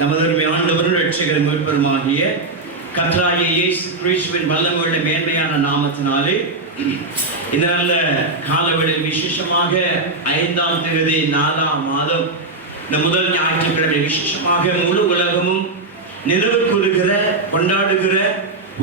நமது ஆண்டவரும் இரட்சகரும் மீட்பருமாகிய கர்த்தராகிய இயேசு கிறிஸ்துவின் வல்லமையுள்ள மேன்மையான நாமத்தினாலே இந்த நல்ல காலவெளியில் விசேஷமாக 5ஆம் தேதி 4ஆம் மாதம் இந்த முதல் ஞாயிற்றுக்கிழமை விசேஷமாக முழு உலகமும் நினைவு கூறுகிற கொண்டாடுகிற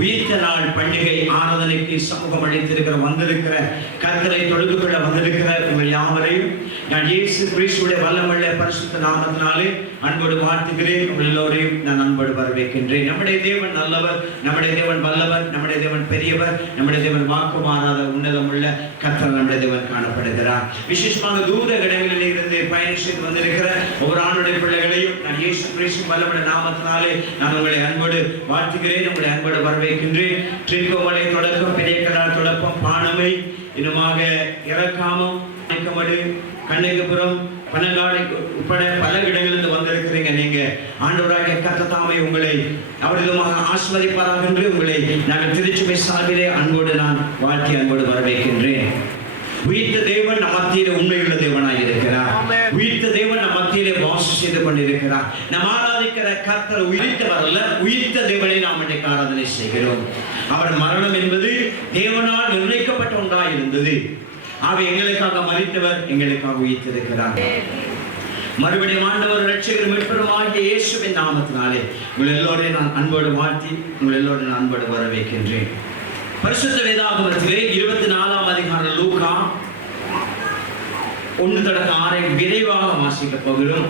உயிர்த்த நாள் பண்டிகை ஆராதனைக்கு சமூகம் அளித்திருக்கிற வந்திருக்கிற கர்த்தரை தொழுது கொள்ள வந்திருக்கிற உங்கள் யாவரையும் நான் இயேசு கிறிஸ்துவுடைய வல்லமையுள்ள பரிசுத்த நாமத்தினாலே அன்போடு வாழ்த்துகிறேன். உங்கள் எல்லோரையும் நான் அன்போடு வரவேற்கின்றேன். நம்முடைய தேவன் நல்லவர், நம்முடைய தேவன் வல்லவர், நம்முடைய தேவன் பெரியவர், நம்முடைய தேவன் வாக்கு மாறாத உன்னதமுள்ள கர்த்தர் நம்முடைய தேவன் காணப்படுகிறார். விசேஷமாக தூர இடங்களில் இருந்து பயணித்து வந்திருக்கிற ஒவ்வொரு ஆணுடைய பிள்ளைகளையும் நான் இயேசு கிறிஸ்துவின் வல்லமையுள்ள நாமத்தினாலே நான் உங்களை அன்போடு வாழ்த்துகிறேன். உங்களை அன்போடு வரவேற்கின்றேன். திருக்கோமலை தொடக்கம், பெரிய கடல் தொடக்கம், பானமை, இன்னுமாக இறக்காமம், கண்ணகிபுரம், பனங்காடு உட்பட பல இடங்களிலிருந்து வந்திருக்கிறீங்க. நீங்க ஆண்டவராகிய கர்த்தர் தாமே உங்களை அவரிதமாக ஆசீர்வதிப்பாராக என்று உங்களை நாங்கள் திருச்சபை சார்பிலே அன்போடு நான் வாழ்த்தி அன்போடு வரவேற்கின்றேன். உயிர்த்த தேவன் நம் மத்தியிலே உண்மையுள்ள தேவனாய் இருக்கிறார். உயிர்த்த தேவன் நம் மத்தியிலே வாசம் செய்து கொண்டிருக்கிறார். நாம் ஆராதிக்கிற கர்த்தர் உயிர்த்தவர் அல்ல, உயிர்த்த தேவனை நாம் இன்றைக்கு ஆராதனை செய்கிறோம். அவர் மரணம் என்பது தேவனால் நிர்ணயிக்கப்பட்ட ஒன்றாய் இருந்தது. அவர் எங்களுக்காக மரித்தவர், எங்களுக்காக உயிர்த்திருக்கிறார். மறுபடியும் ஆண்டவர் இரட்சகரும் மீட்பருமாகிய இயேசுவின் நாமத்தினாலே உங்கள் எல்லோரையும் நான் அன்போடு வாழ்த்தி உங்கள் எல்லோரையும் நான் அன்போடு வரவேற்கின்றேன். பரிசுத்த வேதாகமத்திலே 24ஆம் அதிகாரம் லூக்கா 1-6 விரைவாக வாசிக்க போகிறோம்.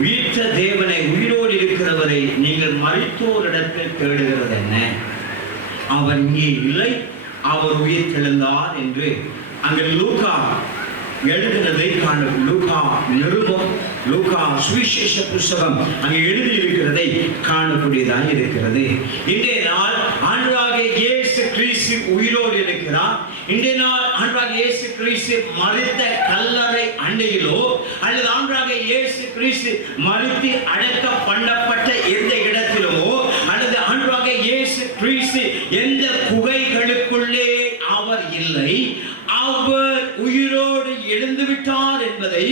உயிர்த்த தேவனை, உயிரோடு இருக்கிறவரை நீங்கள் மரித்தோரிடத்தில் தேடுகிறது என்ன? அவர் இங்கே இல்லை, அவர் உயிர்த்தெழுந்தார் என்று அங்கே லூக்கா எழுதினதை காணும். லூக்கா நிருபம், லூக்கா சுவிசேஷ புஸ்தகம் அங்கே எழுதி இருக்கிறதை காணக்கூடியதாக இருக்கிறது. இன்றைய நாள் ஆண்டவராகிய இயேசு கிறிஸ்து உயிரோடு இருக்கிறார். இன்றைய நாள் ஆண்டவராகிய இயேசு கிறிஸ்து மரித்த கல்லறை அண்டையிலோ அல்லது ஆண்டவராகிய இயேசு கிறிஸ்து மரித்து அடக்கம் பண்ணப்பட்ட எந்த இடத்திலோ அல்லது ஆண்டவராகிய இயேசு கிறிஸ்து எந்த குகைகளுக்குள்ளே அவர் இல்லை, அவர் உயிரோடு எழுந்து விட்டார் என்பதை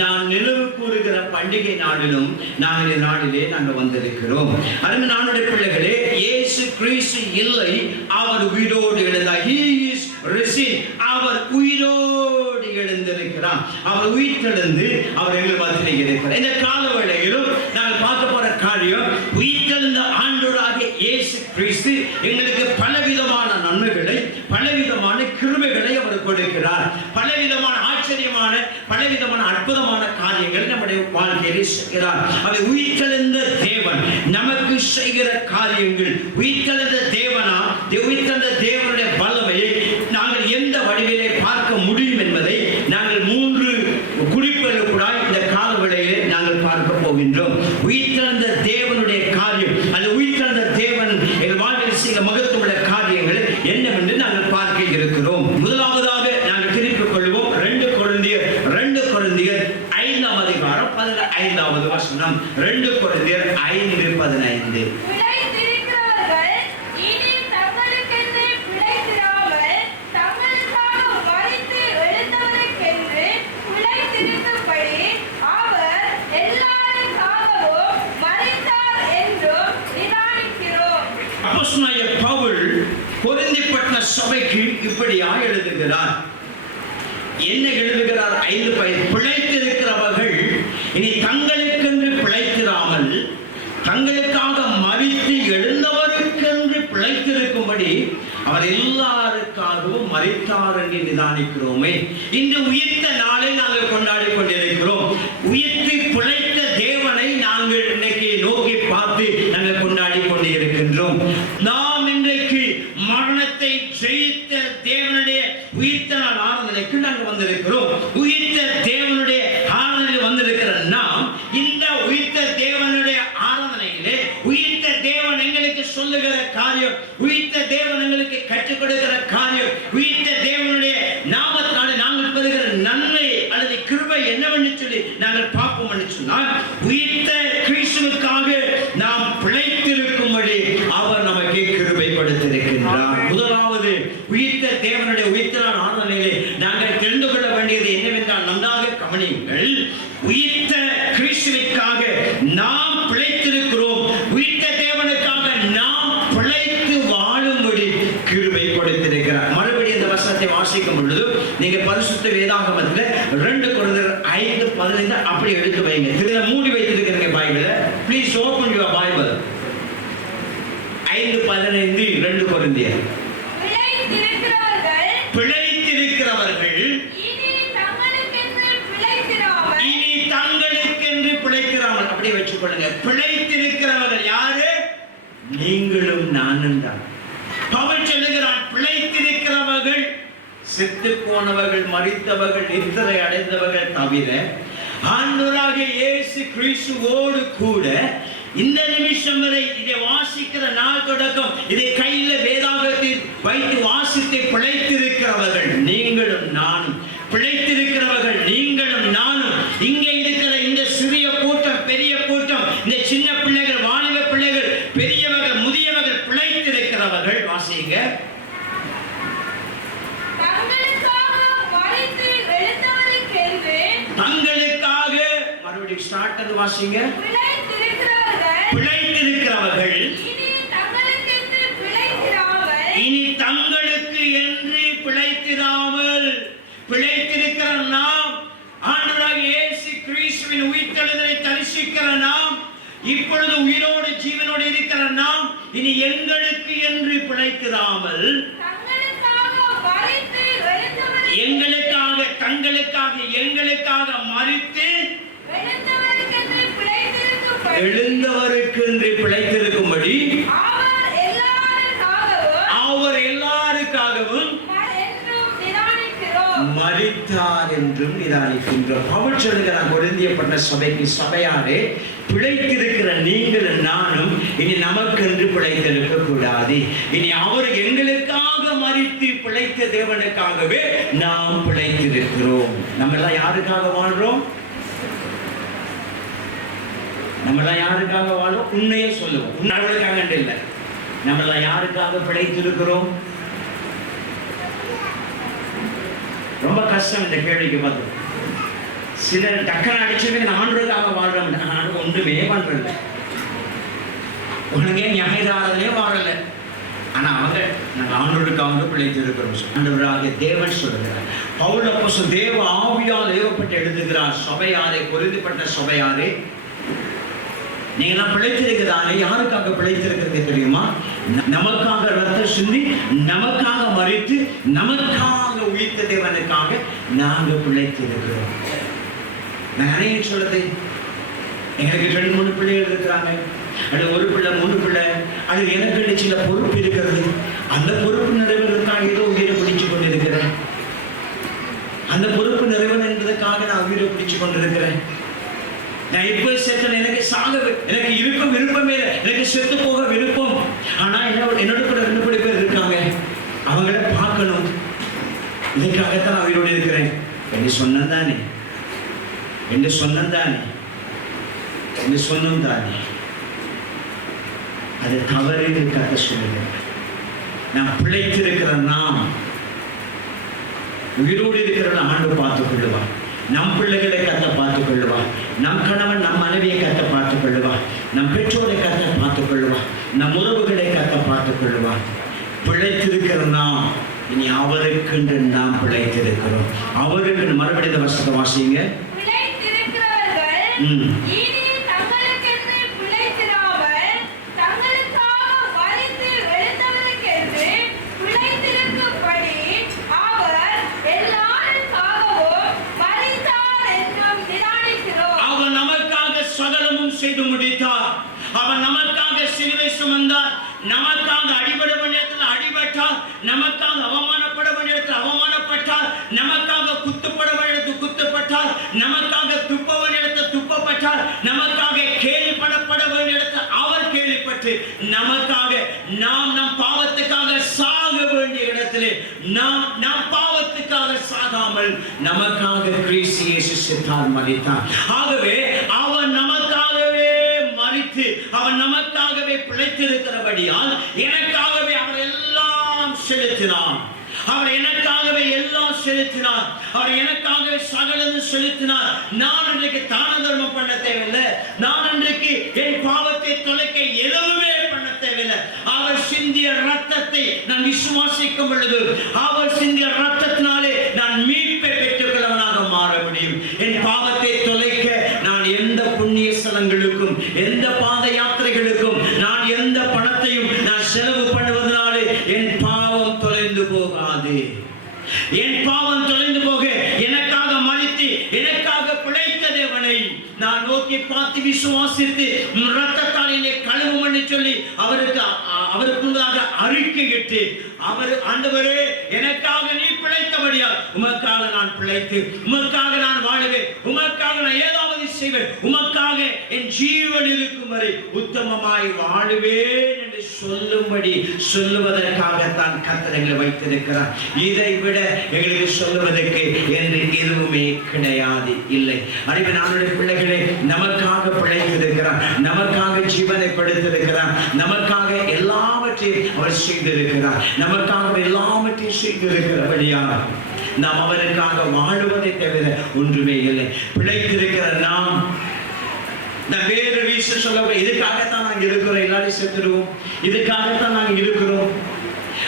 நான் நினைவு கூறுகிற பண்டிகை நாளிலும் நாங்கள் நாளிலே நாங்கள் வந்திருக்கிறோம். அருமை நானுடைய பிள்ளைகளே, இயேசு கிறிஸ்து இல்லை, அவர் உயிரோடு எழுந்தார். He is risen. அவர் உயிரோடு எழுந்திருக்கிறார். அவர் உயிர்த்தெழுந்து அவர் எங்கள் மத்தியிலே இருக்கிறார். இந்த காலவேளையிலும் நாங்கள் பார்க்க போற காரியம், உயிர்த்தெழுந்த ஆண்டவராகிய இயேசு கிறிஸ்து எங்களுக்கு பலவிதமான நன்மைகளை, பலவிதமான கிருபைகளை அவர் கொடுக்கிறார். பலவிதமான ஆச்சரியமான, பலவிதமான அற்புதமான காரியங்கள் நம்முடைய வாழ்க்கையிலே செய்கிறார். அவர் உயிர்த்தெழுந்த தேவன் நமக்கு செய்கிற காரியங்கள், உயிர்த்தெழுந்த தேவனா, உயிர்த்தெழுந்த தேவனுடைய வல்லமையை நாங்கள் எந்த வடிவிலே பார்க்க முடியும் என்பதை நாங்கள் 3 குறிப்புகளுக்குள்ளாய் இந்த காலவேளையிலே நாங்கள் பார்க்க போகின்றோம். உயிர்த்தெழுந்த தேவனுடைய காரியம், அந்த உயிர்த்தெழுந்த தேவன் எங்கள் வாழ்வில் செய்த மகத்துவமுள்ள காரியங்கள் என்னவென்று நாங்கள் பார்க்க இருக்கிறோம். முதலாவதாக நாங்கள் திருப்பிக் கொள்வோம் 2 கொரிந்தியர் 5ஆம் அதிகாரம் 15வது வசனம். 2 கொரிந்தியர் 5:15. பவுல் கொரிந்திப்பட்ட சபைக்கு இப்படியா எழுதுகிறார். என்ன எழுதுகிறார்? 5 பிழைத்திருக்கிறவர்கள் இனி தங்களுக்கென்று பிழைத்திராமல் தியானிக்கிறோமே. இந்த உயிர்த்த நாளை நாங்கள் கொண்டாடி கொண்டிருக்கிறோம். உயிர்த்து பிழைத்த தேவனை நாங்கள் இன்னைக்கு நோக்கி பார்த்து நாங்கள் கொண்டாடி கொண்டிருக்கின்றோம். நாம் இன்றைக்கு மரணத்தை ஜெயித்த தேவனுடைய உயிர்த்த நாள் ஆராதனைக்கு நாங்கள் வந்திருக்கிறோம். உயிர்த்த தேவனுடைய ஆராதனையில் வந்திருக்கிற நாம் இந்த உயிர்த்த தேவனுடைய ஆராதனையிலே உயிர்த்த தேவன் எங்களுக்கு சொல்லுகிற காரியம், உயிர்த்த தேவன் எங்களுக்கு கற்றுக் கொடுக்கிற காரியம், உயிர்த்த தேவனுடைய நாமத்தினாலே நாங்கள் பெறுகிற நன்மை அல்லது கிருபை என்னவென்று சொல்லி நாங்கள் பார்ப்போம் என்று சொன்னால், உயிர்த்த கிறிஸ்துவுக்காக நாம் பிழைத்திருக்கும்படி அவர் நமக்கு கிருபை கொடுத்திருக்கின்றார். முதலாவது உயிர்த்த தேவனுடைய உயிர்த்த நாள் ஆராதனையிலே நாங்கள் தெரிந்து கொள்ள வேண்டியது என்னவென்றால், நன்றாக கவனியுங்கள். உயிர்த்த கிறிஸ்துவுக்காக நாம் பிழைத்திருக்கிறோம். உயிர்த்த தேவனுக்காக நாம் பிழைத்து வாழும்படி கிருபை கொடுத்திருக்கிறார். மறுபடியும் இந்த வசனத்தை வாசிக்கும் பொழுது நீங்க பரிசுத்த வேதாகமத்தில் 2 கொரிந்தியர் 5:15 அப்படி எடுத்து வைங்க. இதுல மூடி வைத்திருக்கிறீங்க பைபிளை. Please open your Bible. 5:15 2 கொரிந்தியர். பிழைத்திருக்கிறவர்கள் இனி தங்களுக்கென்று பிழைத்திராமல், அப்படியே வச்சுக்கொள்ளுங்க. பிழைத்திருக்கிறவர்கள் யாரு? நீங்களும் நானும் தான். பவுல் சொல்லுகிறான், பிழைத்திருக்கிறவர்கள் செத்து போனவர்கள், மரித்தவர்கள், நித்திரை அடைந்தவர்கள் தவிர ஆண்டவராகிய இயேசு கிறிஸ்துவோடு கூட இந்த நிமிஷம் வரை இதை வாசிக்கிற நாள் தொடக்கம் இதை கையில வேதாகத்தில் வைத்து வாசித்து பிழைத்திருக்கிறவர்கள் நீங்களும் நானும். பிழைத்திருக்கிறவர்கள் நீங்களும் நானும். இங்கே இருக்கிற இந்த சிறிய கூட்டம், பெரிய கூட்டம், இந்த சின்ன பிள்ளைகள், வாலிப பிள்ளைகள், பெரியவர்கள், முதியவர்கள், பிழைத்திருக்கிறவர்கள். வாசிங்க. தங்களுக்காக, மறுபடியும் ஸ்டார்ட் அது வாசிங்க. பிழைத்திருக்கிறவர்கள் இனி தங்களுக்கு என்று பிழைத்திராமல், பிழைத்திருக்கிற நாம், ஆண்டவராகிய இயேசு கிறிஸ்துவின் உயிர்த்தெழுதலை தரிசிக்கிற நாம், இப்பொழுது உயிரோடு ஜீவனோடு இருக்கிற நாம், இனி எங்களுக்கு என்று பிழைத்திராமல், எங்களுக்காக, தங்களுக்காக, எங்களுக்காக மரித்து எழுந்தவருக்கு என்று பிழைத்திருக்கும்படி அவர் எல்லாருக்காகவும் மரித்தார் என்றும் நிதானிக்கின்றோம். பவுல் சொல்லுகிறார் கொரிந்தியப்பட்ட சபைக்கு, சபையாரே, பிழைத்திருக்கிற நீங்கள் நானும் இனி நமக்கென்று பிழைத்திருக்க கூடாது. இனி அவர் எங்களுக்காக மரித்து பிழைத்த தேவனுக்காகவே நாம் பிழைத்திருக்கிறோம். நம்ம எல்லாம் யாருக்காக வாழ்றோம்? நம்மளாம் யாருக்காக வாழ்றோம்? உண்மையே சொல்லுவோம். உன்னவர்களுக்காக இல்லை. நம்மளாம் யாருக்காக பிழைத்திருக்கிறோம்? ரொம்ப கஷ்டம் இந்த கேள்விக்கு பார்த்து. சிலர் டக்கன அடிச்சவே நான் ஆண்டவருக்காக வாழ்றோம், நான் ஒன்றுமே பண்றது, உனக்கே ஞாயிறாரதே வாழல. ஆனா அவங்க நாங்கள் ஆண்டவருக்காக பிழைத்திருக்கிறோம். ஆண்டவராகிய தேவன் சொல்லுகிறார். பவுல் அப்போஸ்தலன் தேவ ஆவியால் ஏவப்பட்டு எழுதுகிறார், சபையாரே, கொரிந்தியப்பட்ட சபையாரே, நீங்க பிழைத்திருக்கிறானே. யாருக்காக பிழைத்திருக்கிறது தெரியுமா? நமக்காக ரத்தம் சிந்தி, நமக்காக மரித்து, நமக்காக உயிர்த்த தேவனுக்காக நாங்க பிழைத்திருக்கிறோம். நான் அநேக சொல்றது, எங்களுக்கு 2-3 பிள்ளைகள் இருக்கிறாங்க, அது ஒரு பிள்ளை 3 பிள்ளை, அது எனக்கு சில பொறுப்பு இருக்கிறது. அந்த பொறுப்பு நிறைவேறதுக்காக ஏதோ உயிரை பிடிச்சு கொண்டிருக்கிறேன். அந்த பொறுப்பு நிறைவேறதுக்காக நான் உயிரை பிடிச்சு கொண்டிருக்கிறேன். நான் இப்போ செத்தேன், எனக்கு சாக, எனக்கு இருக்க விருப்பமே இல்லை, எனக்கு செத்து போக விருப்பம். ஆனா என்னோட கூட 2 பேர் இருக்காங்க, அவங்கள பார்க்கணும், இதுக்காகத்தான் நான் உயிரோடு இருக்கிறேன் என்று சொன்னதானே, என்று சொன்னதானே, என்று சொன்னோம் தானே. அது தவறு கதை சொல்லுங்க. நான் பிழைத்திருக்கிற நாம், உயிரோடு இருக்கிற ஆண்டு பார்த்துக் கொள்ளுவார். நம் பிள்ளைகளை கத்த பார்த்துக் கொள்ளுவார். நம் கணவன், நம் மனைவியை கத்த பார்த்துக் கொள்ளுவார். நம் பெற்றோரை கத்த பார்த்துக் கொள்ளுவார். நம் உறவுகளை கத்த பார்த்துக் கொள்ளுவார். பிழைத்திருக்கிற நாம் இனி அவருக்கு என்று நாம் பிழைத்திருக்கிறோம். அவருக்கு மறுபடியும் இந்த வசனத்தை வாசிங்க. எல்லா செய்து முடித்தார். அவர் நமக்காக சிலுவை சுமந்தார். நமக்காக அடிபட வேண்டிய இடத்தில் அடிபட்டார். நமக்காக அவமானப்பட வேண்டிய இடத்தில் அவமானப்பட்டார். நமக்காக குத்தப்பட வேண்டிய இடத்தில் குத்தப்பட்டார். நமக்காக துப்ப வேண்டிய இடத்தில் துப்பப்பட்டார். நமக்காக கேள்விப்படப்பட வேண்டிய இடத்தில் அவர் கேள்விப்பட்டு நமக்காக நாம் நம் பாவத்துக்காக சாக வேண்டிய இடத்திலே நாம் பாவத்துக்காக சாகாமல் நமக்காக கிறிஸ்து இயேசு செத்தார், மரித்தார். ஆகவே அவர் நமக்காகவே மரித்து அவர் நமக்காகவே பிழைத்திருக்கிறபடியால் எனக்காகவே அவர் எல்லாம் செலுத்தினார். அவர் எனக்காகவே எல்லாம் செலுத்தினார். அவர் எனக்காகவே சகலதும் செலுத்தினார். நான் இன்றைக்கு தான தர்மம் பண்ண தேவையில்லை. நான் இன்றைக்கு என் பாவத்தை தொலைக்க எதுவுமே பண்ண தேவையில்லை. அவர் சிந்திய ரத்தத்தை நான் விசுவாசிக்கும் பொழுது அவர் சிந்திய ரத்தத்தினாலே நான் மீட்பை பெற்றுக்கொள்ளவனாக மாற முடியும். என் பாவத்தை தொலைக்க நான் எந்த புண்ணிய ஸ்தலங்களுக்கும் எந்த பாத யாத்திரைகளுக்கும் நான் எந்த பணத்தையும் நான் செலவு பண்ணுவதனாலே என் பாவம் தொலைந்து போகாது. என் பாவம் தொலைந்து போக எனக்காக மரித்து எனக்காக பிழைத்த தேவனை நான் நோக்கி பார்த்து விசுவாசித்து இரத்தத்தால் என்னை கழுவும் என்று சொல்லி அவருக்குள்ளாக அறிக்கையிட்டு அவர் ஆண்டவரே எனக்காக நீ பிழைத்தபடியால் உமக்காக நான் பிழைத்து உமக்காக நான் வாழுவேன், உமக்காக நான் ஏதாவது செய்வேன், உமக்காக என் ஜீவன் இருக்கும் வரை உத்தமமாய் வாழுவேன் என்று சொல்லும்படி சொல்லுவதற்காகத்தான் கர்த்தர் எங்களை வைத்திருக்கிறார். இதை விட எங்களுக்கு சொல்லுவதற்கு என்று எதுவுமே கிடையாது, இல்லை. அறிவு நானுடைய பிள்ளைகளை நமக்காக பிழைத்திருக்கிறார், நமக்காக ஜீவனை படுத்திருக்கிறார், நமக்காக எல்லாவற்றையும் அவர் செய்திருக்கிறார், நமக்காக எல்லாவற்றையும் செய்திருக்கிறபடியாக நாம் அவருக்காக வாழுவதை தவிர ஒன்றுமே இல்லை. பிழைத்திருக்கிற நாம் வேறு ரீசன் சொல்ல இதுக்காகத்தான் நாங்கள் இருக்கிறோம், எல்லாரும் செத்துடுவோம், இதுக்காகத்தான் நாங்கள் இருக்கிறோம்,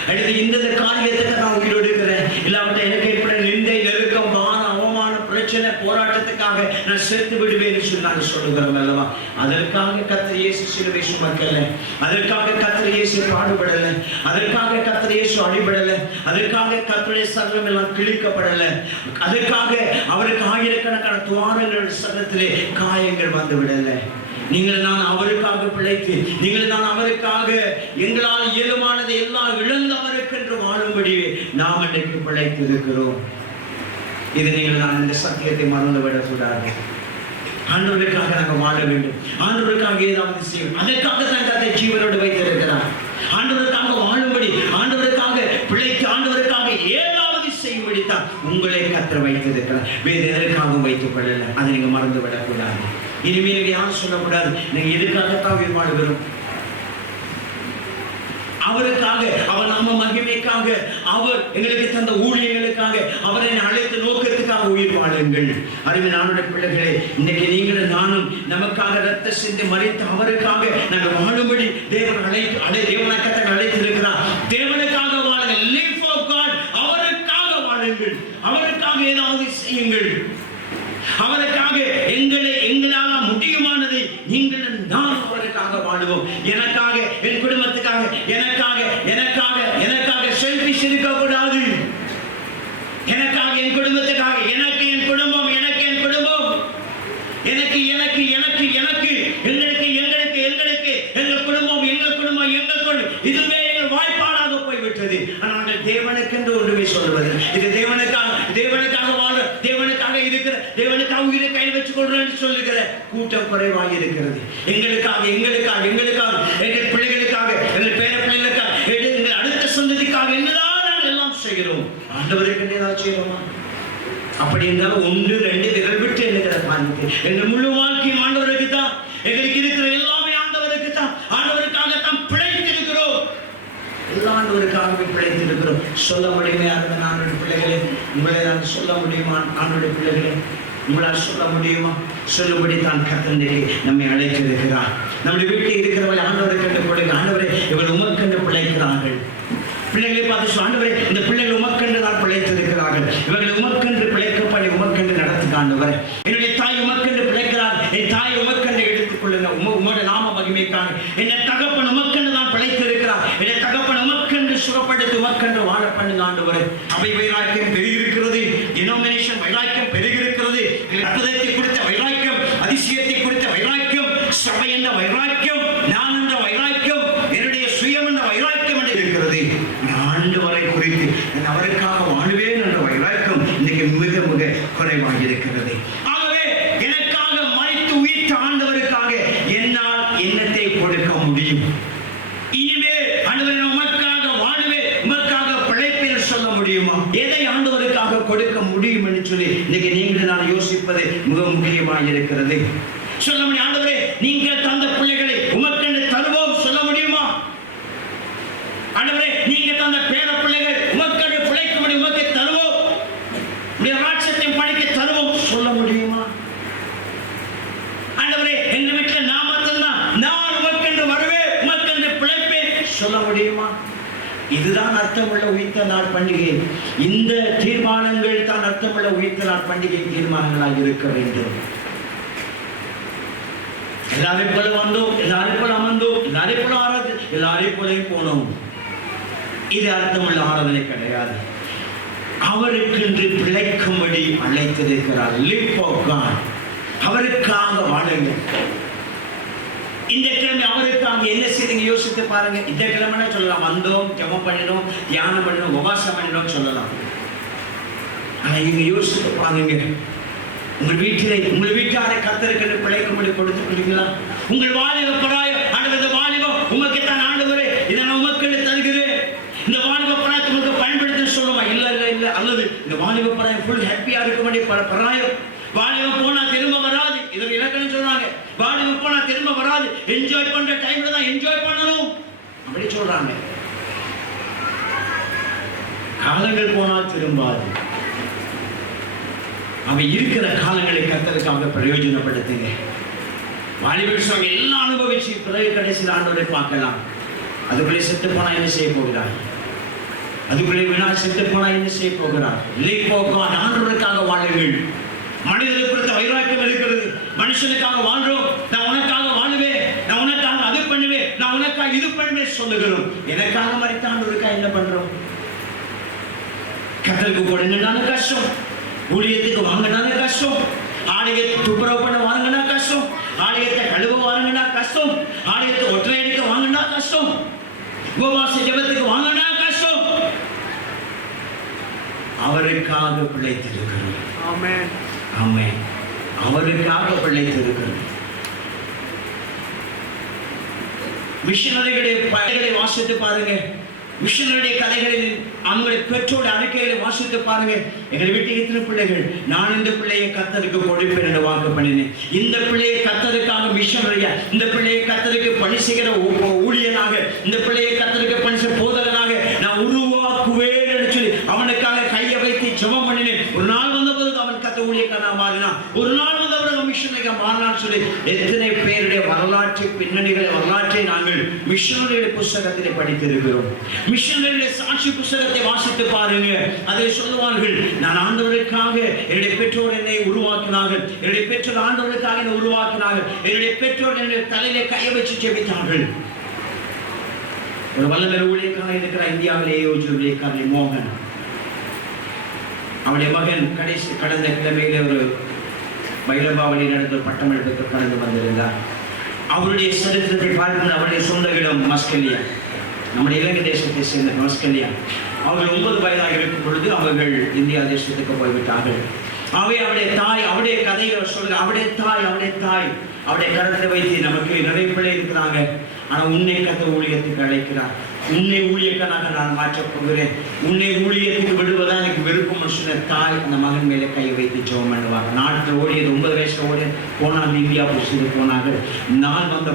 அடுத்து இந்த காரியத்துக்கு நான் உயிரோடு இருக்கிறேன், இல்லாவிட்ட எனக்கு ஏற்பட நிந்தை நெருக்கம் பாரம் அவமானம் பிரச்சனை போராட்டத்துக்காக நான் செத்து விடுவேன் சொல்லி நாங்கள் சொல்லுகிறோம் அல்லவா? அதற்காக கர்த்தர் இயேசு சிலுவை சுமக்கல, அதற்காக கர்த்தர் இயேசு பாடுபடல, அதற்காக கர்த்தர் இயேசு அடிபடல, அதற்காக கர்த்தருடைய சரீரம் எல்லாம் கிழிக்கப்படல, அதற்காக அவருக்கு ஆயிரக்கணக்கான துவாரங்கள் சரீரத்திலே காயங்கள் வந்து விடல. நீங்கள் நான் அவருக்காக பிழைத்து நீங்கள் நான் அவருக்காக எங்களால் இயலுமானதை எல்லாம் இழந்தவருக்கு என்று வாழும்படி நாம் இன்றைக்கு பிழைத்திருக்கிறோம். இது நீங்கள் நான் இந்த சத்தியத்தை மறந்துவிடக்கூடாது. ஆண்டவருக்காக நாங்கள் வாழ வேண்டும், ஆண்டவருக்காக ஏதாவது செய்யும், அதற்காக தான் கர்த்தர் ஜீவனோடு வைத்திருக்கிறார். ஆண்டவருக்காக வாழும்படி ஆண்டவருக்காக பிழைத்து ஆண்டவருக்காக ஏதாவது செய்யும்படி தான் உங்களை கர்த்தர் வைத்திருக்கிறார். வேறு எதற்காகவும் வைத்துக் கொள்ளல, அதை நீங்க மறந்து விடக்கூடாது. இனிமேல் யாரும் சொல்லக்கூடாது நீங்க எதுக்காகத்தான் உயிர் வாழுகிறோம், அவருக்காக அவர் நாம மகிமைக்காக அவர் எங்களுக்கு தந்த ஊழியர்களுக்காக அவரை அழைத்த நோக்கத்துக்காக உயிர் வாழுங்கள். அறிவு நானுடைய பிள்ளைகளே, இன்னைக்கு நீங்களும் நானும் நமக்காக ரத்த சிந்தி மறித்து அவருக்காக நாங்கள் வாழும்படி தேவன் தேவனாக அழைத்திருக்கிறார். தேவனுக்காக வாழுங்கள், live for God. அவருக்காக வாழுங்கள், அவருக்காக ஏதாவது செய்யுங்கள், அவருக்காக எங்களால் முடியுமானதை நீங்கள் நான் அவருக்காக வாழுவோம். எனக்காக என் குடும்பத்துக்காக எனக்காக எனக்காக எனக்காக செல்ஃபிஷ் இருக்கக்கூடாது. எனக்காக என் குடும்பத்துக்காக எனக்கு என் குடும்பம் எனக்கு என் குடும்பம் எனக்கு எனக்கு எனக்கு எனக்கு எங்களுக்கு எங்களுக்கு எங்களுக்கு எங்கள் குடும்பம் எங்கள் குடும்பம் எங்கள் இதுவே எங்கள் வாய்ப்பாடாக போய்விட்டது. ஆனால் தேவனுக்கென்று ஒன்றுமே சொல்லுவது இது தேவனுக்காக வாழ தேவனுக்காக இருக்கிற தேவனுக்காக உயிரை கையில் வச்சுக் கொள்றேன் சொல்லுகிற கூட்டம் குறைவாக இருக்கிறது. எங்களுக்காக எங்களுக்காக எங்களுக்காக எங்கள் பிள்ளைகளுக்காக எங்கள் பேர பிள்ளைகளுக்காக எங்கள் அடுத்த சந்ததிக்காக என்னதான் நாங்கள் எல்லாம் செய்கிறோம். ஆண்டவருக்கு ஏதாவது செய்யணுமா? அப்படி இருந்தாலும் 1 2 விரல் விட்டு என்கிற பாருங்க எங்கள் முழு வாழ்க்கையும் ஆண்டவருக்கு தான், எங்களுக்கு இருக்கிற எல்லாமே ஆண்டவருக்கு தான், ஆண்டவருக்காகத்தான் பிழைத்திருக்கிறோம், எல்லா ஆண்டவருக்காகவே பிழைத்திருக்கிறோம். சொல்ல முடியுமே ஆண்டவருடைய பிள்ளைகளே, உங்களை நான் சொல்ல முடியுமா? ஆண்டவருடைய பிள்ளைகளே, உங்களால் சொல்ல முடியுமா? சொல்லும்படி தான் கர்த்தர் நம்மை அழைத்திருக்கிறார். நம்முடைய வீட்டில் இருக்கிறவர்கள் ஆண்டவருக்கு என்று கொடுங்க. ஆண்டவரே இவர்கள் உமக்கென்று பிழைக்கிறார்கள். பிள்ளைகளை பார்த்து ஆண்டவரே இந்த பிள்ளைகள் உமக்கென்று தான் பிழைத்திருக்கிறார்கள், இவர்கள் உமக்கென்று பிழைக்கப்படி உமக்கென்று நடத்துங்க ஆண்டவரே. என்னுடைய தாய் உமக்கென்று பிழைக்கிறார், என் தாய் உமக்கென்று எடுத்துக் கொள்ளுங்க, உங்களுடைய நாம மகிமைக்காக. என்னை தகப்பன் உமக்கென்று தான் பிழைத்திருக்கிறார், என்னை தகப்பன் உமக்கென்று சுகப்படுத்தி உமக்கென்று வாழ பண்ணுங்க ஆண்டவரே. அவை வைராக்கியம் பெருகிருக்கிறது, டினோமினேஷன் வைராக்கியம் பெருகிருக்கிறது, அற்புதத்தை குறித்த வைராக்கியம், அதிசயத்தை குறித்த வைராக்கியம், இருக்கிறது. சொல்ல முடியும், ஆண்டவரே நீங்கள் தந்த பிள்ளைகளை உமக்கென்று தருவோம் சொல்ல முடியுமா? ஆண்டவரே நீங்கள் தந்த பேர பிள்ளைகள் உமக்கென்று பிழைக்கும்படி உமக்கு தருவோம், உடைய ராட்சியத்தின் பணிக்கு தருவோம் சொல்ல முடியுமா? ஆண்டவரே எங்க வீட்டில் நான் மட்டும்தான், நான் உமக்கென்று வருவேன், உமக்கென்று பிழைப்பேன் சொல்ல முடியுமா? இதுதான் அர்த்தமுள்ள உயிர்த்த நாள் பண்டிகை. இந்த தீர்மானங்கள் தான் அர்த்தமுள்ள உயிர்த்த நாள் பண்டிகை தீர்மானங்களாக இருக்க வேண்டும். எல்லாரையும் போல வந்தோம், எல்லாரையும் போல அமர்ந்தோம், எல்லாரையும் போல ஆராது, எல்லாரையும் போலையும் போனோம். இது அர்த்தமுள்ள ஆராதனை கிடையாது. அவருக்கு பிழைக்கும்படி அழைத்திருக்கிறார். Live for God. அவருக்காக வாழுங்கள். இந்த கிழமை அவருக்காக என்ன செய்யுங்க யோசித்து பாருங்க. இந்த கிழமைனா சொல்லலாம், வந்தோம், ஜெபம் பண்ணினோம், தியானம் பண்ணினோம், உபவாசம் பண்ணினோம் சொல்லலாம். ஆனா இங்க யோசித்து பாருங்க, உங்கள் வீட்டாரை கர்த்தருக்கு பிழைக்கும்படி கொடுத்துக்கிறீங்களா? உங்கள் வாலிப பிராயம், ஆண்டவர் இந்த வாலிபம் உமக்கு தான் ஆண்டவரே, இதை நான் உமக்கு தருகிறேன், இந்த வாலிப பிராயத்தை உங்களுக்கு பயன்படுத்த சொல்லுமா? இல்ல இல்ல இல்ல. அல்லது இந்த வாலிப பிராயம் ஃபுல் ஹாப்பியா இருக்க வேண்டிய பிராயம், வாலிபம் போனா திரும்ப வராது, இதற்கு இலக்கணம் சொல்றாங்க. வாலிபம் போனா திரும்ப வராது, என்ஜாய் பண்ற டைம்ல தான் என்ஜாய் பண்ணணும் அப்படி சொல்றாங்க. காலங்கள் போனால் திரும்பாது. அவை இருக்கிற காலங்களை கர்த்தருக்காக பிரயோஜனப்படுத்துங்க. வாலிபர் எல்லாம் அனுபவிச்சு பிறகு கடைசியில் ஆண்டவரை பார்க்கலாம். அதுக்குள்ளே செத்து போனா என்ன செய்ய போகிறார்? அதுக்குள்ளே வினா செத்து போனா என்ன செய்ய போகிறார்? இல்லை போகான். ஆண்டவருக்காக வாழுங்கள். மனிதனை குறித்த வைராக்கியம் இருக்கிறது. மனுஷனுக்காக வாழ்றோம், நான் உனக்காக வாழுவேன், நான் உனக்காக அது பண்ணுவேன், நான் உனக்காக இது பண்ணுவேன் சொல்லுகிறோம். எனக்காக மறித்த ஆண்டவருக்காக என்ன பண்றோம்? கர்த்தருக்கு கொடுங்கனாலும் கஷ்டம், ஊழியத்துக்கு வாங்கினாலும் கஷ்டம், ஆலயத்தை துப்புரவு பண்ண வாங்கினா கஷ்டம், ஆலயத்தை கழுவ வாங்கினா கஷ்டம், ஆலயத்தை ஒற்றை அடிக்க வாங்கினா கஷ்டம், உபவாச ஜெபத்துக்கு வாங்கினா கஷ்டம். அவருக்காக பிழைத்திருக்கிறோம். ஆமென் ஆமென். அவருக்காக பிழைத்திருக்கிறோம். மிஷனரிகளுடைய கதைகளை வாசித்து பாருங்க. மிஷனருடைய கதைகளில் அவங்களுடைய பெற்றோட அறிக்கைகளை வாசித்து பாருங்க. எங்களை வீட்டு எத்தனை பிள்ளைகள், நான் இந்த பிள்ளையை கர்த்தருக்கு கொடுப்பேன் என்று வாக்கு பண்ணினேன். இந்த பிள்ளையை கர்த்தருக்காக மிஷனரியா, இந்த பிள்ளையை கர்த்தருக்கு பணி செய்கிற ஊழியனாக, இந்த பிள்ளையை கர்த்தருக்கு பணி செய்ய போதகனாக நான் உருவாக்குவேன் என்று சொல்லி அவனுக்காக கையை வைத்து ஜெபம் பண்ணினேன். ஒரு நாள் வந்தபோது அவன் கர்த்தர் ஊழியக்காரனாக மாறினான். ஒரு நாள் வந்தவர்கள் மிஷனரியாக மாறினான் சொல்லி எத்தனை பேருடைய வரலாற்று பின்னணிகளை, வரலாற்றை நாங்கள் மிஷனரியுடைய புஸ்தகத்திலே படித்திருக்கிறோம். மிஷனரியுடைய சாட்சி புஸ்தகத்தை வாசித்து பாருங்க. அதை சொல்லுவார்கள், நான் ஆண்டவருக்காக என்னுடைய பெற்றோர் என்னை உருவாக்கினார்கள், என்னுடைய பெற்றோர் ஆண்டவருக்காக என்னை உருவாக்கினார்கள், என்னுடைய பெற்றோர் என்னுடைய தலையிலே கையை வச்சு ஜெபித்தார்கள். ஒரு வல்லவர் ஊழியக்காரர் இருக்கிற இந்தியாவிலே ஊழியக்காரர் மோகன், அவருடைய மகன் கடந்த கிழமையிலே ஒரு பைரபாவளி நடந்த பட்டமளிப்புக்கு கடந்து வந்திருந்தார். அவருடைய சரித்திரத்தை பார்க்கும்போது அவருடைய சொந்த இடம் மஸ்கலியா, நம்முடைய இலங்கை தேசத்தை சேர்ந்த மஸ்கலியா. அவர்கள் 9 வயதாக இருக்கும் பொழுது அவர்கள் இந்தியா தேசத்துக்கு போய்விட்டார்கள். அவருடைய தாய், அவருடைய கதைகளை சொல்ல, அவருடைய தாய் அவருடைய கருத்தை வைத்து நமக்கு நிறைய பிள்ளை இருக்கிறாங்க, ஆனா உன்னை கர்த்தர் ஊழியத்துக்கு அழைக்கிறார், உன்னை ஊழியக்காரனாக நான் மாற்றப் போகிறேன், உன்னை ஊழியத்துக்கு விடுவதா எனக்கு விருப்பம் சொன்ன தாய் அந்த மகன் மேலே கையை வைத்து ஜெபம் பண்ணுவாங்க. நாட்டில் ஓடியது 9 வயசுல ஓடிய போனாங்க, இந்தியா புரிந்து போனார்கள். நாள் வந்த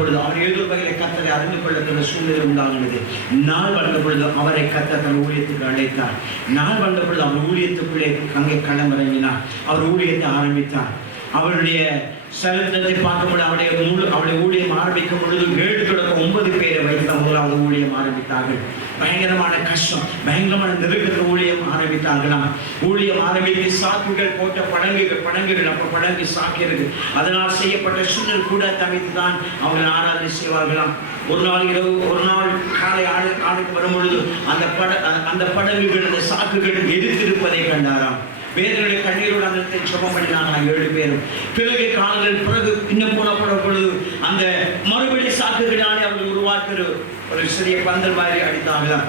பொழுது அவர் ஏதோ வகையில் கர்த்தரை அறிந்து கொள்ளக்கூடிய சூழ்நிலை உண்டாகினது. நாள் வந்த பொழுது அவரை கர்த்தர் தன் ஊழியத்துக்கு அழைத்தார். நாள் வந்த பொழுது அவர் ஊழியத்துக்குள்ளே அங்கே களமிறங்கினார். அவர் ஊழியத்தை ஆரம்பித்தார். அவருடைய சரித்திரத்தை பார்க்கும்போது அவருடைய ஊழியம் ஆரம்பிக்கும் பொழுது 9 பேரை வைத்து முதலாவது ஊழியம் ஆரம்பித்தார்கள். பயங்கரமான கஷ்டம், பயங்கரமான நெருக்கத்தில் ஊழியம் ஆரம்பித்தார்களாம். ஊழியம் ஆரம்பித்து சாக்குகள் போட்ட படங்குகள் அப்ப படங்கு சாக்கிறது, அதனால் செய்யப்பட்ட சுண்ணல் கூட தவிர்த்து தான் அவர்கள் ஆராதனை செய்வார்களாம். ஒரு நாள் இரவு, ஒரு நாள் காலை ஆளுக்கு வரும் பொழுது அந்த படகுகள், அந்த சாக்குகள் எதிர்த்திருப்பதை கண்டாராம். வேதனுடைய கண்ணீரோடு அந்த ஜெபம் பண்ணினாங்க 7 பேரும். பிறகு காலங்கள் பிறகு இன்னும் போனப்பட பொழுது அந்த மறுபடி சாக்குகளாலே அவர்கள் உருவாக்குற ஒரு சிறிய பந்தல் மாதிரி அடித்தாங்களாம்.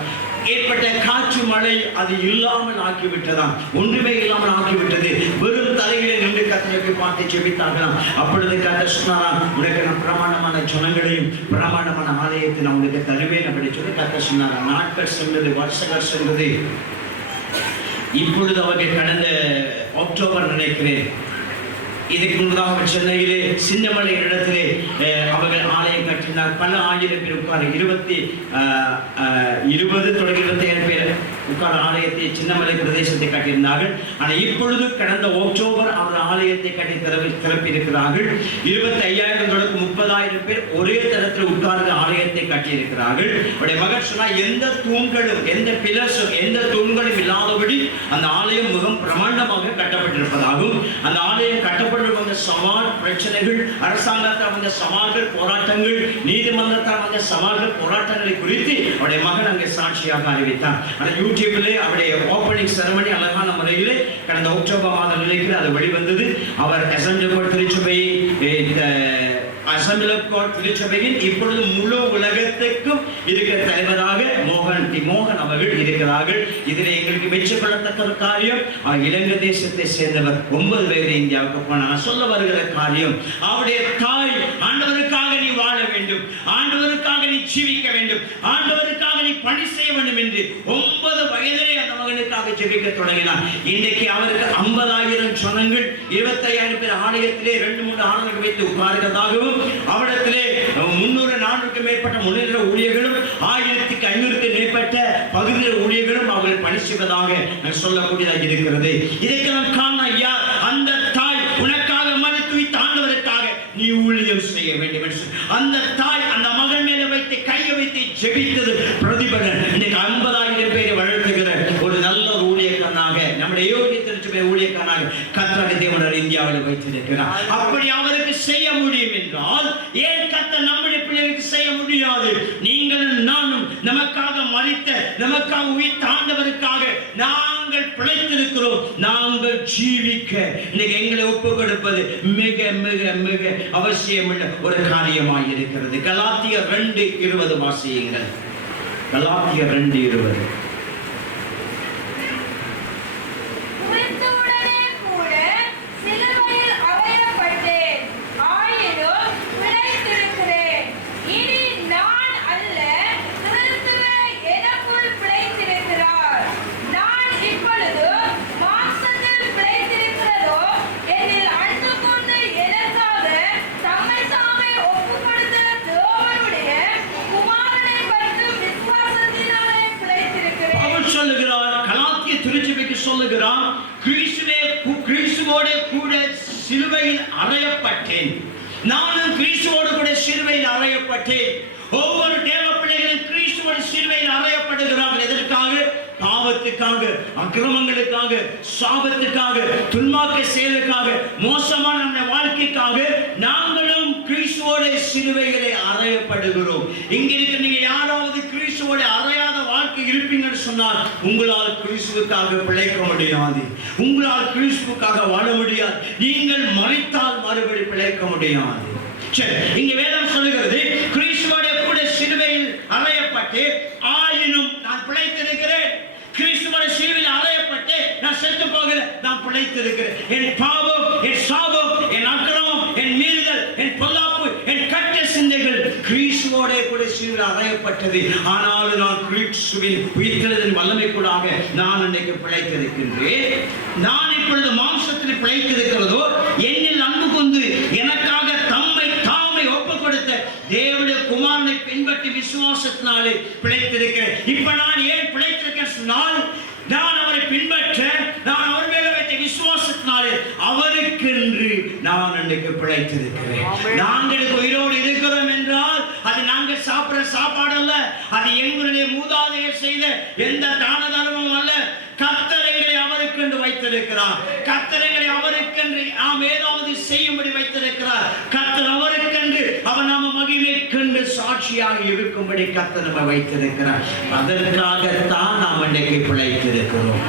ஏற்பட்ட காற்று மழை அது இல்லாமல் ஆக்கிவிட்டதாம், ஒன்றுமே இல்லாமல் ஆக்கிவிட்டது. வெறும் தலையிலே நின்று கர்த்தரை பார்த்து ஜெபித்தாங்களாம். அப்பொழுது கர்த்தர் சொன்னாராம், உனக்கு நான் பிரமாண்டமான ஜனங்களையும் பிரமாண்டமான ஆலயத்தை நான் உனக்கு தருவேன் அப்படி சொல்லி கர்த்தர் சொன்னாராம். நாட்கள் சென்றது, வருஷங்கள் சென்றது. இப்பொழுது அவர்கள் கடந்த அக்டோபர் நினைக்கிறேன் இதுக்கு முன்பதாக சென்னையிலே சின்னமலை இடத்திலே அவர்கள் ஆலயம் கட்டினார். பல ஆயிரம் பேர் உட்கார 20 தொடங்கி 27 பேர் உட்கார ஆலயத்தை சின்னமலை பிரதேசத்தை கட்டியிருந்தார்கள். ஆனால் இப்பொழுது கடந்த அக்டோபர் அவர் ஆலயத்தை கட்டி திறப்பியிருக்கிறார்கள். 25,000 தொடக்கம் 30,000 பேர் ஒரே தரத்தில் உட்கார்ந்து ஆலயத்தை கட்டியிருக்கிறார்கள். அவருடைய மகன் சொன்னால் எந்த தூண்களும் எந்த பிலர்ஸும் எந்த தூண்களும் இல்லாதபடி அந்த ஆலயம் மிகவும் பிரமாண்டமாக கட்டப்பட்டிருப்பதாகவும், அந்த ஆலயம் கட்டப்பட்ட வந்த சவால் பிரச்சனைகள், அரசாங்கத்தால் வந்த சவால்கள் போராட்டங்கள், நீதிமன்றத்தால் வந்த சவால்கள் போராட்டங்களை குறித்து அவருடைய மகன் அங்கே சாட்சியாக அறிவித்தார். ஆனால் யூடியூபிலே அவருடைய ஓப்பனிங் செரமனி அழகான முறையிலே கடந்த அக்டோபர் மாத நிலையில் அது வெளிவந்தது. அவர் திருச்சபையின் இப்பொழுது முழு உலகத்துக்கும் இருக்கிற தலைவராக மோகன் அவர்கள் இருக்கிறார்கள். இதில் எங்களுக்கு மெச்சப்படத்தக்க ஒரு காரியம், இலங்கை தேசத்தை சேர்ந்தவர் 9 பேர் இந்தியாவுக்கு போனாங்க. சொல்ல வருகிற காரியம், அவருடைய தாய் ஆண்டவருக்காக நீ வாழ வேண்டும், ஆண்டவருக்காக நீ ஜீவிக்க வேண்டும், ஆண்டவருக்காக நீ பணி செய்ய வேண்டும் என்று 9 வயதிலே அந்த மகனுக்காக ஜெபிக்க தொடங்கினார். இன்றைக்கு அவருக்கு 50,000 ஜனங்கள் 25,000 பேர் ஆலயத்திலே 2-3 ஆண்டுகள் வைத்து உட்கார்கிறதாகவும், அவரிடத்திலே 300-400க்கு மேற்பட்ட முன்னிலை ஊழியர்களும் 1,500க்கு மேற்பட்ட பகுதியில் ஊழியர்களும் அவர்கள் பணி செய்வதாக சொல்லக்கூடியதாக இருக்கிறது. இதற்கு நாம் காண யார்? அந்த தாய் உனக்காக மறுத்து ஆண்டவருக்காக நீ ஊழியம் செய்ய வேண்டும் என்று அந்த தாய் அந்த மகன் மேல வைத்து கையை வைத்து ஜெபித்தது பிரதிபலன். இன்னைக்கு 50,000 பேரை வளர்த்துகிற ஒரு நல்ல ஊழியக்காரனாக நம்முடைய யோகி திருச்சபை ஊழியக்காரனாக கர்த்தர் தேவன் இந்தியாவில் வைத்திருக்கிறார். அப்படி அவருக்கு செய்ய முடியும் என்றால் ஏன் கர்த்தர் நம்முடைய பிள்ளைகளுக்கு செய்ய முடியாது? நீங்கள் நானும் நமக்காக மரித்த நமக்காக உயிர் தாண்டவருக்காக நாங்கள் பிழைத்திருக்கிறோம். நாங்கள் ஜீவிக்க இன்னைக்கு எங்களை ஒப்பு கொடுப்பது மிக மிக மிக அவசியமுள்ள ஒரு காரியமாக இருக்கிறது. கலாத்தியர் 2:20 வாசியுங்கள். கலாத்தியர் 2:20. சொல்லுகிறான், கிறிஸ்துவோடு கூட சிலுவையில் அறையப்பட்டேன். நானும் கிறிஸ்துவோடு கூட சிலுவையில் அறையப்பட்டேன். ஒவ்வொரு தேவ பிள்ளைகளும் கிறிஸ்துவோடு சிலுவையில் அறையப்படுகிறார்கள். எதற்காக? பாவத்துக்காக, அக்கிரமங்களுக்காக, சாபத்துக்காக, துன்மார்க்க செயலுக்காக, மோசமான நம்முடைய வாழ்க்கைக்காக நாங்களும் கிறிஸ்துவோடு சிலுவையிலே அறையப்படுகிறோம். இங்க இருக்க நீங்க யாராவது கிறிஸ்துவோடு அறையாத வாழ்க்கை இருப்பீங்கன்னு சொன்னால் உங்களால் கிறிஸ்துவுக்காக பிழைக்க முடியாது, உங்களால் கிறிஸ்துவுக்காக வாழ முடியாது. நீங்கள் மரித்தால் மறுபடி பிழைக்க முடியாது. சரி, இங்க வேதம் சொல்லுகிறது, கிறிஸ்துவோட கூட சிலுவையில் அறையப்பட்டு ஆயினும் நான் பிழைத்திருக்கிறேன். கிறிஸ்துவோட சிலுவையில் அறையப்பட்டு நான் செத்து போகல, நான் பிழைத்திருக்கிறேன். என் பாவம், என் சாபம், என் அக்கிரமம், என் மீறுதல், என் பொல்லாப்பு, என் கட்ட சிந்தைகள் கிறிஸ்துவோட கூட சிலுவையில் அறையப்பட்டது. ஆனாலும் நான் கிறிஸ்துவின் உயிர்த்தெழுதலின் வல்லமைக்குள்ளாக நான் இன்னைக்கு பிழைத்திருக்கின்றேன். நான் இப்பொழுது மாம்சத்தில் பிழைத்திருக்கிறதோ என்னில் அன்பு கொண்டு எனக்காக தம்மை தாமை ஒப்புக் கொடுத்த தேவனுடைய குமாரனை பின்பற்றி விசுவாசத்தினாலே பிழைத்திருக்கிறேன். இப்ப நான் ஏன் பிழைத்திருக்கேன் சொன்னால், நான் அவரை பின்பற்ற, நான் அவர் மேல வைத்த விசுவாசத்தினாலே அவருக்கென்று நான் அன்றைக்கு பிழைத்திருக்கிறேன். நாங்கள் உயிரோடு இருக்கிறோம் என்றால் அது நாங்கள் சாப்பிடுற சாப்பாடு அல்ல, அது எங்களுடைய மூதாதையர் செய்த எந்த தான தர்மமும் அல்ல. கர்த்தர் எங்களை அவருக்கென்று வைத்திருக்கிறார். கர்த்தர் எங்களை அவருக்கென்று நாம் ஏதாவது செய்யும்படி வைத்திருக்கிறார். கர்த்தர் அவருக்கென்று அவர் நாம மகிமைக்கென்று சாட்சியாக இருக்கும்படி கர்த்தர் நம்ம வைத்திருக்கிறார். அதற்காகத்தான் நாம் இன்னைக்கு பிழைத்திருக்கிறோம்.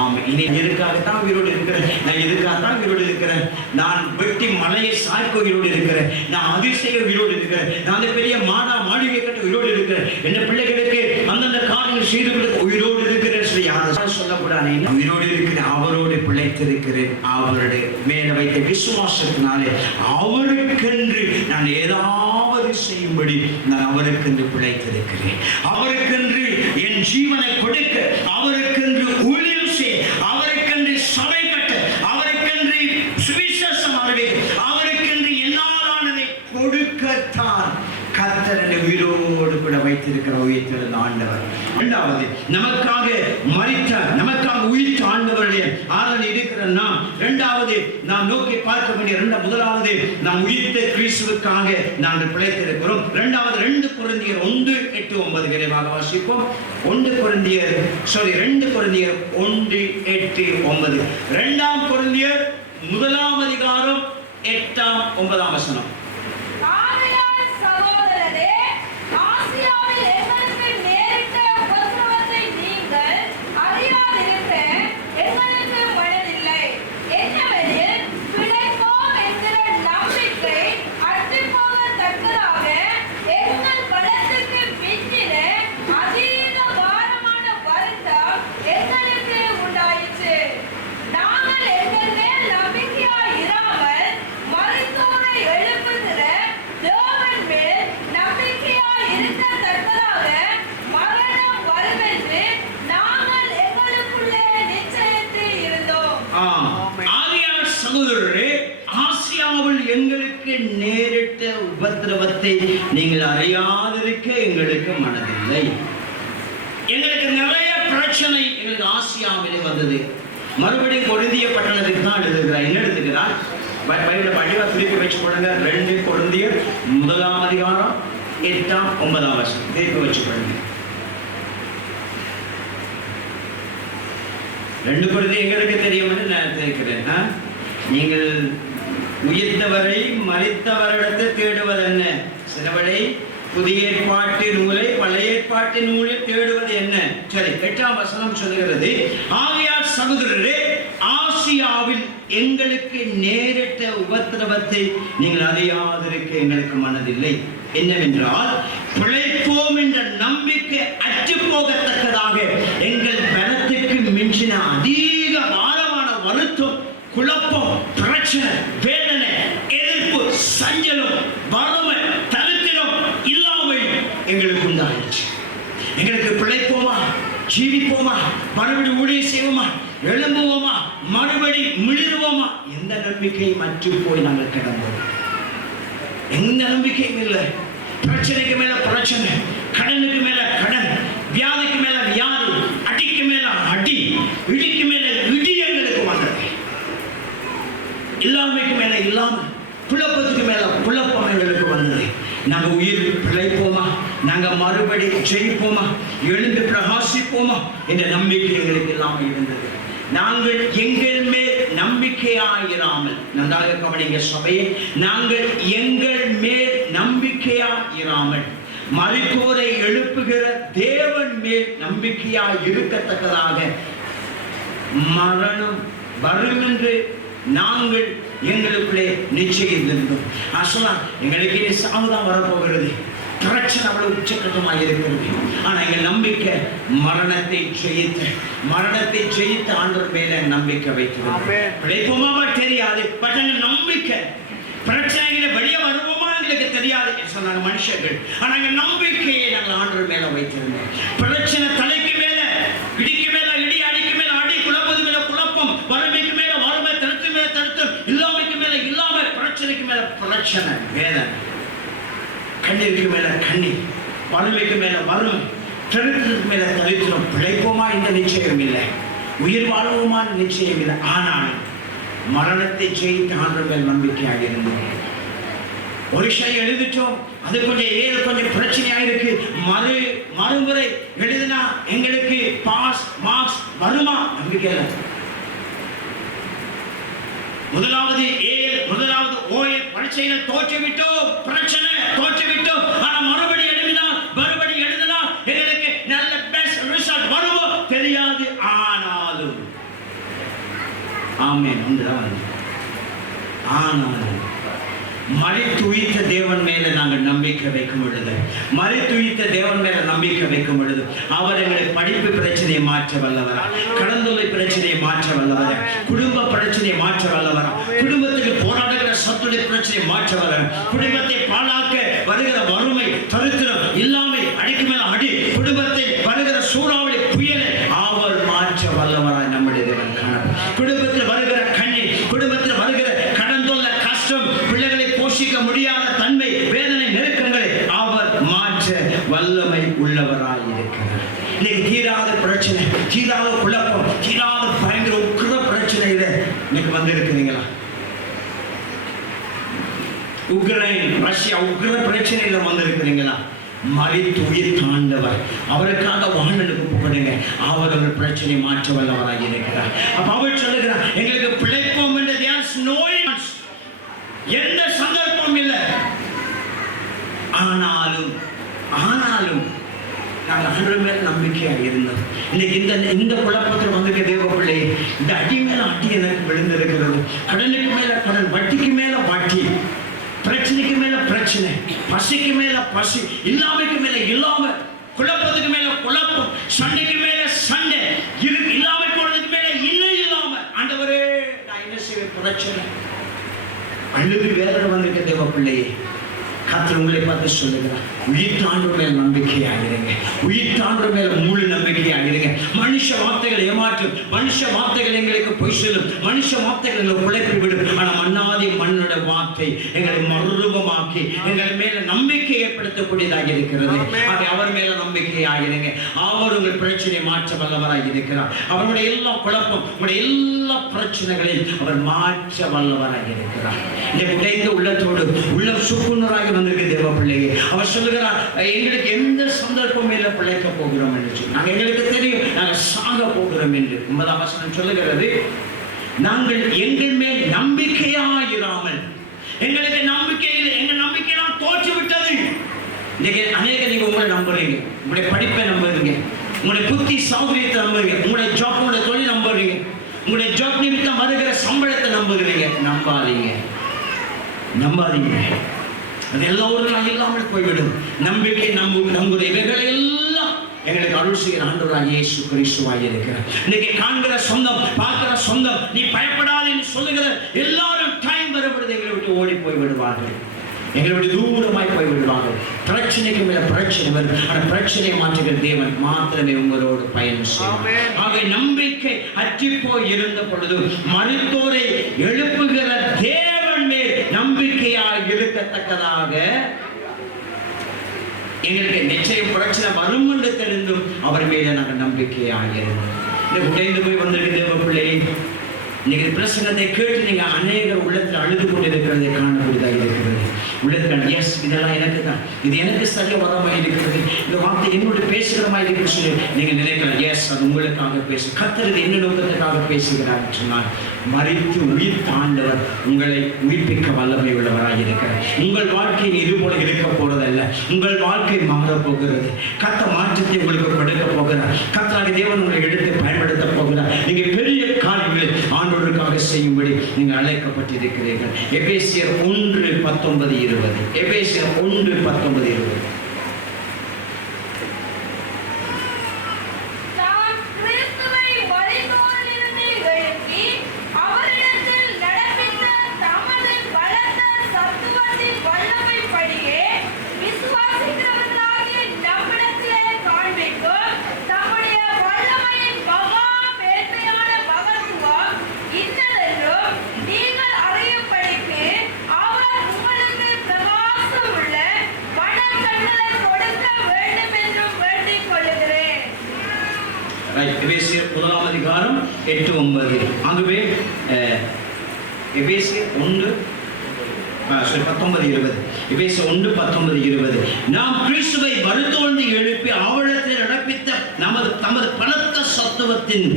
ஆமா, இனி எதுக்காகத்தான் உயிரோடு இருக்கிறேன்? நான் எதுக்காகத்தான் உயிரோடு இருக்கிறேன்? நான் வெட்டி மலையை சாய்க்க உயிரோடு இருக்கிறேன். நான் அதிசய உயிரோடு இருக்கிறேன். நான் பெரிய மாளிகை கட்ட உயிரோடு இருக்கிறேன். என்ன பிள்ளைகளுக்கு அந்தந்த காரியங்கள் செய்து கொடுக்க உயிரோடு இருக்கிறேன். யாரும் சொல்லக்கூடாது, உயிரோடு இருக்கிறேன், அவரோடு பிழைத்திருக்கிறேன். அவருடைய மேல வைத்த விசுவாசத்தினாலே அவருக்கென்று நான் ஏதாவது செய்யும்படி நான் அவருக்கென்று பிழைத்திருக்கிறேன். அவருக்கென்று என் ஜீவனை கொடுக்க, அவருக்கென்று ஊழியம் செய்ய, அவருக்கென்று சபை கட்ட, அவருக்கென்று சுவிசேஷம் வைத்திருக்கிற உயிர்த்தெழுந்த ஆண்டவர். இரண்டாவது, நமக்காக மரித்த, நமக்காக உயிர்த்த ஆண்டவருடைய ஆதரவு இருக்கிற நாம் இரண்டாவது நாம் நோக்கி பார்க்க வேண்டிய முதலாவது, நாம் உயிர்த்த கிறிஸ்துவுக்காக நாங்கள் பிழைத்திருக்கிறோம். இரண்டாவது 2 கொரிந்தியர் 1:8-9 விரைவாக வாசிப்போம். 2 கொரிந்தியர் 1:8-9. 2 கொரிந்தியர் 1 அதிகாரம் 8-9 வசனம். எங்களுக்கு நேரிட்ட உபத்திரவத்தை நீங்கள் அறியாதிருக்க எங்களுக்கு மனதில்லை. எங்களுக்கு நிறைய பிரச்சனை எங்களுக்கு ஆசியாவிலே வந்தது. மறுபடியும் கொரிந்திய பட்டணத்துக்கு தான் எழுதுகிறார். என்ன எழுதுகிறார்? பைபிளை படிவா திருப்பி வச்சு போடுங்க. 2 கொரிந்தியர் 1 அதிகாரம் 8-9 வசனம் திருப்பி வச்சு போடுங்க. 2 கொரிந்தியர் எங்களுக்கு தெரியும் என்று நான் தெரிவிக்கிறேன். நீங்கள் உயிர்த்தவரை மரித்தவரிடத்தை தேடுவது என்ன? சிலவரை புதிய ஏற்பாட்டு நூலை பழைய ஏற்பாட்டு நூலை தேடுவது என்ன? சரி, 8ஆம் வசனம் சொல்லுகிறது, ஆகையால் சகோதரரே, ஆசியாவில் எங்களுக்கு நேரிட்ட உபத்திரவத்தை நீங்கள் அறியாதிருக்க எங்களுக்கு மனதில்லை. என்னவென்றால், பிழைப்போம் என்ற நம்பிக்கை அற்று போகத்தக்கதாக எங்கள் பலத்துக்கு மிஞ்சின அதிக பாரமான வருத்தம், குழப்பம், பிரச்சனை, வேதனை, எதிர்ப்பு, சஞ்சலம், வறுமை, தரித்திரம் இல்லாமை எங்களுக்கு உண்டாயிடுச்சு. எங்களுக்கு பிழைப்போமா, ஜீவிப்போமா, மறுபடி ஊழியம் செய்வோமா, எழும்புவோமா, மறுபடி மிளிருவோமா, எந்த நம்பிக்கையும் அற்று போய் நாங்கள் கிடந்தோம். எந்த நம்பிக்கையும் இல்லை. பிரச்சனைக்கு மேல பிரச்சனை, கடனுக்கு மேல கடன், வியாதிக்கு மேல வியாதி, அடிக்கு மேல அடி, இடிக்கு மேல இடி எங்களுக்கு வந்தது. இல்லாமைக்கு மேல இல்லாமல், குழப்பத்துக்கு மேல குழப்பம் எங்களுக்கு வந்தது. நாங்க உயிர் பிழைப்போமா, நாங்க மறுபடி ஜெயிப்போமா, எழுந்து பிரகாசிப்போமா என்ற நம்பிக்கை எங்களுக்கு இல்லாமல் இருந்தது. நாங்கள் எங்கள் மேல் நம்பிக்கையாயிராமல், நன்றாக கவனிங்க சபையே, நாங்கள் எங்கள் மேல் நம்பிக்கையாயிராமல் மரித்தோரை எழுப்புகிற தேவன் மேல் நம்பிக்கையாய் இருக்கத்தக்கதாக மரணம் வரும் என்று நாங்கள் எங்களுக்குள்ளே நிச்சயித்திருந்தோம். அசலா எங்களுக்கு இனி சாவுதான் வரப்போகிறது. பிரச்சனை அவ்வளவு உச்சகட்டமாக இருக்கிறது. ஆனா எங்கள் நம்பிக்கை மரணத்தை ஜெயித்த ஆண்டவர் மேல நம்பிக்கை வைக்கிறோம். பிழைப்போமா தெரியாது, பட் எங்கள் நம்பிக்கை, பிரச்சனைகளை வெளியே வருவோமா எங்களுக்கு தெரியாது சொன்னாங்க மனுஷர்கள். ஆனா எங்கள் நம்பிக்கையை நாங்கள் ஆண்டவர் மேல வைத்திருந்தோம். பிரச்சனை தலைக்கு மேல, இடிக்கு மேல இடி, அடிக்கு மேல அடி, குழப்பது மேல குழப்பம், வறுமைக்கு மேல வறுமை, தடுத்து மேல தடுத்தம், இல்லாமைக்கு மேல இல்லாம, பிரச்சனைக்கு மேல பிரச்சனை, வேதனை, கண்ணீருக்கு மேல கண்ணீர், வறுமைக்கு மேல வறுமை, தரித்திரத்துக்கு மேல தரித்திரம். பிழைப்போமா இந்த நிச்சயம் இல்லை, உயிர் வாழ்வோமா நிச்சயம் இல்லை. ஆனால் மரணத்தை ஜெயித்த ஆண்டவர் மேல் நம்பிக்கையாக இருந்தோம். ஒரு விஷயம் எழுதிட்டோம், அது கொஞ்சம் பிரச்சனையா இருக்கு, மறுமுறை எழுதினா எங்களுக்கு பாஸ் மார்க்ஸ் வருமா? நம்பிக்கை இல்லை. முதலாவது ஓஎல் பரீட்சையில தோற்றுவிட்டோம், பிரச்சனை தோற்றுவிட்டோம். ஆனா மறுபடி எழுதினா எங்களுக்கு நல்ல பெஸ்ட் ரிசல்ட் வருமோ தெரியாது. ஆனாலும் ஆமென் ஒன்றுதான். ஆனாலும் மரித்துயிர்த்த தேவன் மேல நாங்கள் நம்பிக்கை வைக்கும் பொழுது, மரித்துயிர்த்த தேவன் மேல நம்பிக்கை வைக்கும் பொழுது, அவர் எங்களை படிப்பு பிரச்சனையை மாற்ற வல்லவரா, கடந்தொலை பிரச்சனையை மாற்ற வல்லவரா, குடும்ப பிரச்சனையை மாற்ற வல்லவரா, குடும்பத்துக்கு போராடுகிற சத்துடைய பிரச்சனையை மாற்ற வல்லவரா, குடும்பத்தை பாழாக்க வருகிற வறுமை, தரித்திரம், இல்லாமை, அடிக்கு மேல அடி, குடும்பத்தை வருகிற சூறாவளி புயலை அவர் மாற்ற வல்லவரா நம்முடைய தேவன் காண. குடும்பத்தில் வருகிற கண்ணீர், குடும்பத்தில் வருகிற கடன் தொல்லை, கஷ்டம், பிள்ளைகளை போஷிக்க முடியாத தன்மை, வேதனை, நெருக்கங்களை அவர் மாற்ற வல்லமை பிரச்சனை, தீராத குழப்பம், தீராத பயங்கர உக்கிர பிரச்சனையில இன்னைக்கு வந்து இருக்கிறீங்களா? உக்ரைன் ரஷ்யா உக்கிர பிரச்சனையில வந்து இருக்கிறீங்களா? மரித்து உயிர் தாண்டவர், அவருக்காக வாழலுக்கு போடுங்க. அவர் ஒரு பிரச்சனை மாற்ற வல்லவராக இருக்கிறார். அப்ப அவர் சொல்லுகிறார், எங்களுக்கு பிழைப்போம் என்று எந்த சந்தர்ப்பம் இல்லை. ஆனாலும் நாங்கள் ஆண்டவர் மேல நம்பிக்கையாக இருந்தோம். இன்னைக்கு இந்த குழப்பத்தில் வந்திருக்க தேவ பிள்ளை, இந்த அடி மேல அடி எனக்கு விழுந்திருக்கிறது. கடனுக்கு மேல கடன், வட்டிக்கு மேல வட்டி, பிரச்சனைக்கு மேல பிரச்சனை, பசிக்கு மேல பசி, இல்லாமைக்கு மேல இல்லாம, குழப்பத்துக்கு மேல குழப்பம், சண்டைக்கு மேல சண்டை, இல்லாம போனதுக்கு மேல இல்லை இல்லாம. ஆண்டவரே நான் என்ன செய்வேன்? பிரச்சனை அழுது வேதனை வந்திருக்க தேவ பிள்ளையே, கர்த்தர் உங்களை பார்த்து சொல்லுகிறார், உயிர்த்தாண்டவர் மேல் நம்பிக்கையாகிறீங்க, உயிர்த்தாண்டவர் மேல முழு நம்பிக்கையாகிறீங்க. மனுஷ வார்த்தைகள் ஏமாற்றும், மனுஷ வார்த்தைகள் எங்களுக்கு பொய் சொல்லும், மனுஷ வார்த்தைகள் எங்களை குழப்பி விடும். ஆனால் மன்னாதி மண்ணோட வார்த்தை எங்களை மறுரூபமாக்கி எங்கள் மேல நம்பிக்கை ஏற்படுத்தக்கூடியதாக இருக்கிறது. அவர் மேல நம்பிக்கையாகிறீங்க. அவர் உங்கள் பிரச்சனையை மாற்ற வல்லவராக இருக்கிறார். அவருடைய எல்லா குழப்பம், உங்களுடைய எல்லா பிரச்சனைகளையும் அவர் மாற்ற வல்லவராக இருக்கிறார். உடைந்த உள்ளத்தோடு உள்ள சுக்குநூறாக வந்திருக்கு தேவ பிள்ளையே. அவர் சொல்லுகிறார், எங்களுக்கு எந்த சந்தர்ப்பம் இல்லை பிழைக்க போகிறோம் என்று சொல்லி. நாங்கள் எங்களுக்கு தெரியும் நாங்கள் சாக போகிறோம் என்று. 9ஆம் வசனம் சொல்லுகிறது, நாங்கள் எங்கள் மேல் நம்பிக்கையாயிராமல், எங்களுக்கு நம்பிக்கை இல்லை, எங்கள் நம்பிக்கையெல்லாம் தோற்று விட்டது. இன்னைக்கு அநேக நீங்க உங்களை நம்புறீங்க, உங்களுடைய படிப்பை நம்புறீங்க, உங்களுடைய புத்தி சௌகரியத்தை நம்புறீங்க, உங்களுடைய ஜாப், உங்களுடைய தொழில் நம்புறீங்க, உங்களுடைய ஜாப் நிமித்தம் வருகிற சம்பளத்தை நம்புகிறீங்க. நம்பாதீங்க. அது எல்லோரும் இல்லாமல் போய்விடும். நம்பிக்கை நம்புகிற இவைகள் எல்லாம் எங்களுக்கு அருள் செய்கிற ஆண்டவராகிய இயேசு கிறிஸ்துவாய் இருக்கிறார். இன்னைக்கு காண்கிற சொந்தம், பார்க்கிற சொந்தம், நீ பயப்படாது என்று சொல்லுகிற எல்லாரும் டைம் வரப்படுது எங்களை விட்டு ஓடி போய் விடுவார்கள், எங்களை விட்டு தூரமாய் போய் விடுவார்கள். பிரச்சனைக்கு மேல பிரச்சனை வரும். ஆனால் பிரச்சனை மாற்றுகிற தேவன் மாத்திரமே உங்களோடு பயணம் செய்வார். ஆக நம்பிக்கை அற்றி போய் இருந்த பொழுது மருத்துவரை எழுப்புகிற தேவன் மேல் நம்பிக்கையாக இருக்கத்தக்கதாக எங்களுக்கு நிச்சயம் பிரச்சனை வரும் என்று தெரிந்தும் அவர் மீது நாங்கள் நம்பிக்கையாக இருந்தோம். உடைந்து போய் வந்திருக்க தேவ பிள்ளையை, இன்னைக்கு பிரசங்கத்தை கேட்டு நீங்க அநேகர் உள்ளத்தில் அழுது கொண்டிருக்கிறதை காணக்கூடியதாக இருக்கிறது. உள்ளத்தில் எஸ் இதெல்லாம் எனக்கு தான், இது எனக்கு சரியா வரமாக இருக்கிறது, இந்த வார்த்தை என்னோட பேசுகிற மாதிரி இருக்குன்னு சொல்லி நீங்க நினைக்கலாம். எஸ், அது உங்களுக்காக பேசு. கர்த்தர் என்ன நோக்கத்துக்காக பேசுகிறார் சொன்னால், மரித்து உயிர் தாண்டவர் உங்களை உயிர்ப்பிக்க வல்லமை உள்ளவராக இருக்கிறார். உங்கள் வாழ்க்கையில் இது போல இருக்க போறதல்ல, உங்கள் வாழ்க்கை மாறப் போகிறது. கர்த்தர் மாற்றத்தை உங்களுக்கு கொடுக்க போகிறார். கர்த்தராகிய தேவன் உங்களை எடுத்து பயன்படுத்த போகிறார். நீங்க பெரிய காரியங்களை ஆண்டவருக்காக செய்யும்படி நீங்கள் அழைக்கப்பட்டிருக்கிறீர்கள். எபேசியர் 1:19-20. எபேசியர் 1:19-20. எபேசியர் 1ஆம் அதிகாரம் 8-9. ஆகவே எபேசியர் 1:19-20. எபேசியர் 1:19-20. நாம் கிறிஸ்துவை மறுத்தோழ்ந்து எழுப்பி அவரிடத்தில் நடப்பித்த தமது பலத்த சத்துவத்தின்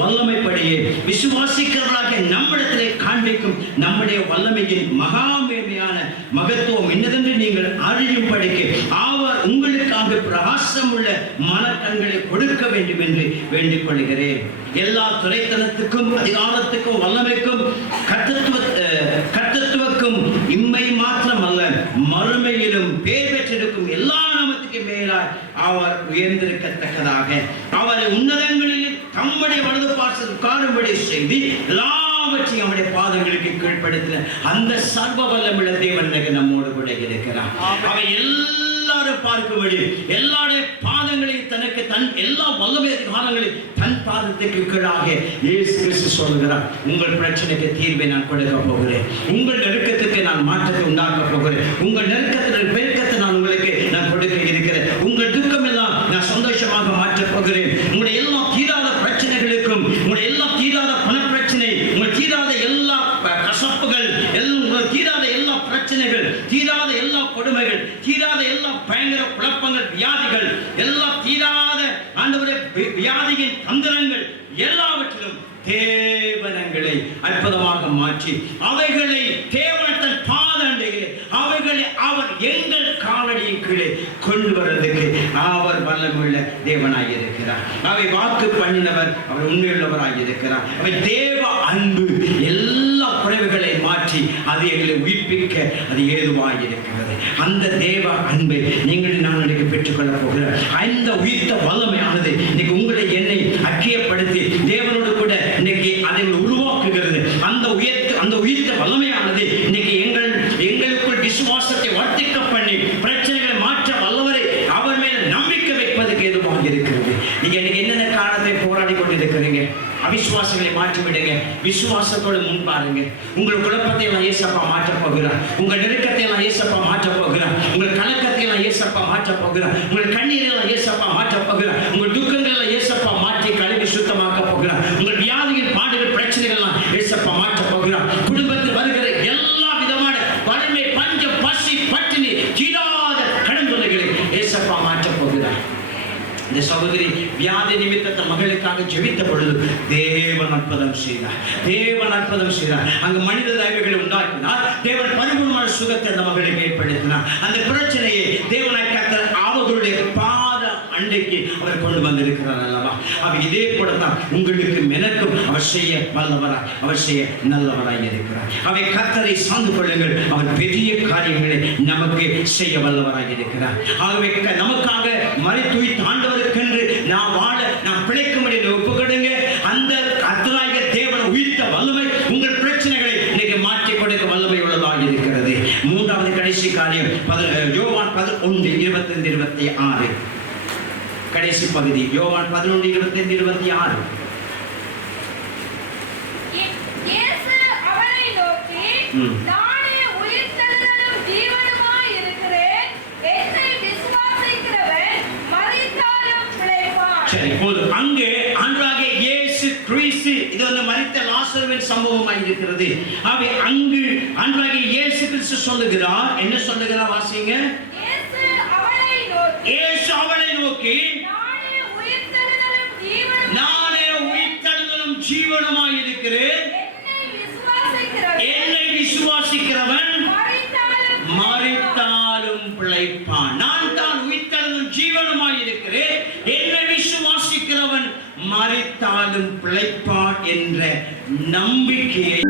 வல்லமைப்படியே விசுவாசிக்கிறவர்களாக நம்மிடத்திலே காண்பிக்கும் நம்முடைய வல்லமையின் மகாமேன்மையான மகத்துவம் என்னதென்று நீங்கள் அறியும்படிக்கு அவர் உங்களுக்காக பிரகாசம் உள்ள மனக்கண்களை கொடுக்க வேண்டும் என்று வேண்டிக் கொள்கிறேன். எல்லா துரைத்தனத்துக்கும் அதிகாரத்துக்கும் வல்லமைக்கும் கர்த்தத்துவக்கும் இம்மை மாத்திரம் அல்ல, மறுமையிலும் பேர் பெற்றிருக்கும் எல்லா நாமத்துக்கு மேலாய் அவர் உயர்ந்திருக்கத்தக்கதாக அவரை உன்னதங்களில் தம்முடைய வலது பார்சல் காணும்படி செய்து எல்லாவற்றையும் நம்முடைய பாதங்களுக்கு கீழ்ப்படுத்தின அந்த சர்வ வல்லமுள்ள தேவன் நம்மோடு கூட இருக்கிறார். அவர் எல்லாரும் பார்க்கும்படி எல்லாருடைய பாதங்களையும் தனக்கு தன் எல்லா வல்லமை அதிகாரங்களையும் தன் பாதத்துக்கு கீழாக இயேசு கிறிஸ்து சொல்லுகிறார். உங்கள் பிரச்சனைக்கு தீர்வை நான் கொடுக்க போகிறேன், உங்கள் நெருக்கத்துக்கு நான் மாற்றத்தை உண்டாக்க போகிறேன், உங்கள் நெருக்கத்தின் பெருக்கத்தை நான் உங்களுக்கு கொடுக்க இருக்கிறேன், உங்கள் துக்கம் எல்லாம் நான் சந்தோஷமாக மாற்றப் போகிறேன், உங்களுடைய எல்லா பிரச்சனைகள், தீராத எல்லா கொடுமைகள், தீராத எல்லா பயங்கர குழப்பங்கள், வியாதிகள், எல்லா தீராத ஆண்டவரே வியாதியின் தந்திரங்கள் எல்லாவற்றிலும் தேவனங்களை அற்புதமாக மாற்றி அவைகளை தேவனத்தின் பாதண்டையிலே அவைகளை அவர் எங்கள் காலடியின் கீழே கொண்டு வருவதற்கு அவர் வல்லமுள்ள தேவனாய் இருக்கிறார். அவை வாக்கு பண்ணினவர், அவர் உண்மையுள்ளவராய் இருக்கிறார். அவை தேவ அன்பு எல்லா குறைவுகளை மாற்றி அது எங்களை உயிர்ப்பிக்க அது ஏதுவாய் இருக்கிறது. அந்த தேவ அன்பை நீங்கள் நான் இன்றைக்கு பெற்றுக்கொள்ள போகிறார். அந்த உயிர்த்த வல்லமையானது இன்னைக்கு உங்களை என்னை ஐக்கியப்படுத்தி தேவனோடு கூட இன்னைக்கு அதை உருவாக்குகிறது. அந்த உயிர்த்த வல்லமையானது இன்னைக்கு எங்களுக்குள் விசுவாசத்தை வர்த்திக்க பண்ணி பிரச்சனைகளை மாற்ற வல்லவரை அவர் மேல் நம்பிக்கை வைப்பதற்கு எதுவாக இருக்கிறது. நீங்க இன்னைக்கு என்னென்ன காரணத்தை போராடி கொண்டு இருக்கிறீங்க? அவிசுவாசங்களை மாற்றி விடுங்க. விசுவாசத்தோடு முன் பாருங்க. உங்கள் குழப்பத்தை எல்லாம் இயேசப்பா மாற்ற போகிறார். உங்கள் நெருக்கத்தை எல்லாம் இயேசப்பா மாற்ற போகிறார். உங்கள் கலக்கத்தை எல்லாம் இயேசப்பா மாற்ற போகிறார். உங்கள் கண்ணீரை எல்லாம் இயேசப்பா மாற்ற போகிறார். உங்கள் துக்கங்களை எல்லாம் இயேசப்பா மாற்றி கழுவி சுத்தமாக்க போகிறார். உங்கள் வியாதியின் பாடுகள் பிரச்சனைகள் எல்லாம் இயேசப்பா மாற்ற போகிறார். குடும்பத்தில் வருகிற எல்லா விதமான வறுமை, பஞ்சம், பசி, பட்டினி, தீராத கடன் தொல்லைகளை இயேசப்பா மாற்ற போகிறார். இந்த சகோதரி வியாதி நிமித்த மகளுக்காக ஜெபித்த பொழுது தேவன் அற்புதம் செய்தார். தேவன் அற்புதம் செய்தார். அங்கு மனித தயவுகளை உண்டாக்கினார். தேவன் பரிபூர்ணமான சுகத்தை அந்த மகளுக்கு ஏற்படுத்தினார். அந்த பிரச்சனையை தேவனாய் கர்த்தர் அவர்களுடைய பாத அண்டைக்கு அவர் கொண்டு வந்திருக்கிறார் அல்லவா? அவர் இதே போலத்தான் உங்களுக்கு எனக்கும் அவர் செய்ய வல்லவராய், அவர் செய்ய நல்லவராய் இருக்கிறார். அவை கர்த்தரை சார்ந்து கொள்ளுங்கள். அவர் பெரிய காரியங்களை நமக்கு செய்ய வல்லவராய் இருக்கிறார். ஆகவே நமக்காக மரித்துய் ஆண்டவருக்கென்று நாம் வாழ, நாம் பிழைக்கும்படி ஒப்புக்கொடுங்க. அந்த கர்த்தராகிய தேவன் உயிர்த்த வல்லமை உங்கள் பிரச்சனைகளை இன்னைக்கு மாற்றிக் கொடுக்க வல்லமை உள்ளதாக இருக்கிறது. மூன்றாவது கடைசி காரியம் யோவான் 11:25-26 கடைசி பகுதி. யோவான் 11:25-26. இயேசு அவரை நோக்கி, நானே உயிர்த்தெழுதலும் ஜீவனுமாய் இருக்கிறேன். என்னை விசுவாசிக்கிறவன் மரித்தாலும் பிழைப்பான். சரி, இப்போது அங்கே ஆண்டவராகிய இயேசு கிறிஸ்து, இது வந்து மரித்த லாசருவின் சம்பவமாய் இருக்கிறது. அவை அங்கு ஆண்டவராகிய இயேசு கிறிஸ்து சொல்லுகிறார். என்ன சொல்லுகிறார்? வாசிங்க. இயேசு அவளை நோக்கி, நானே உயிர்த்தெழுதலும் ஜீவனுமாய் இருக்கிறேன். என்னை விசுவாசிக்கிறவன் மரித்தாலும் பிழைப்பான். நான் தான் உயிர்த்தெழுதலும் ஜீவனுமாய் இருக்கிறேன். என்னை விசுவாசிக்கிறவன் மரித்தாலும் பிழைப்பான் என்ற நம்பிக்கையை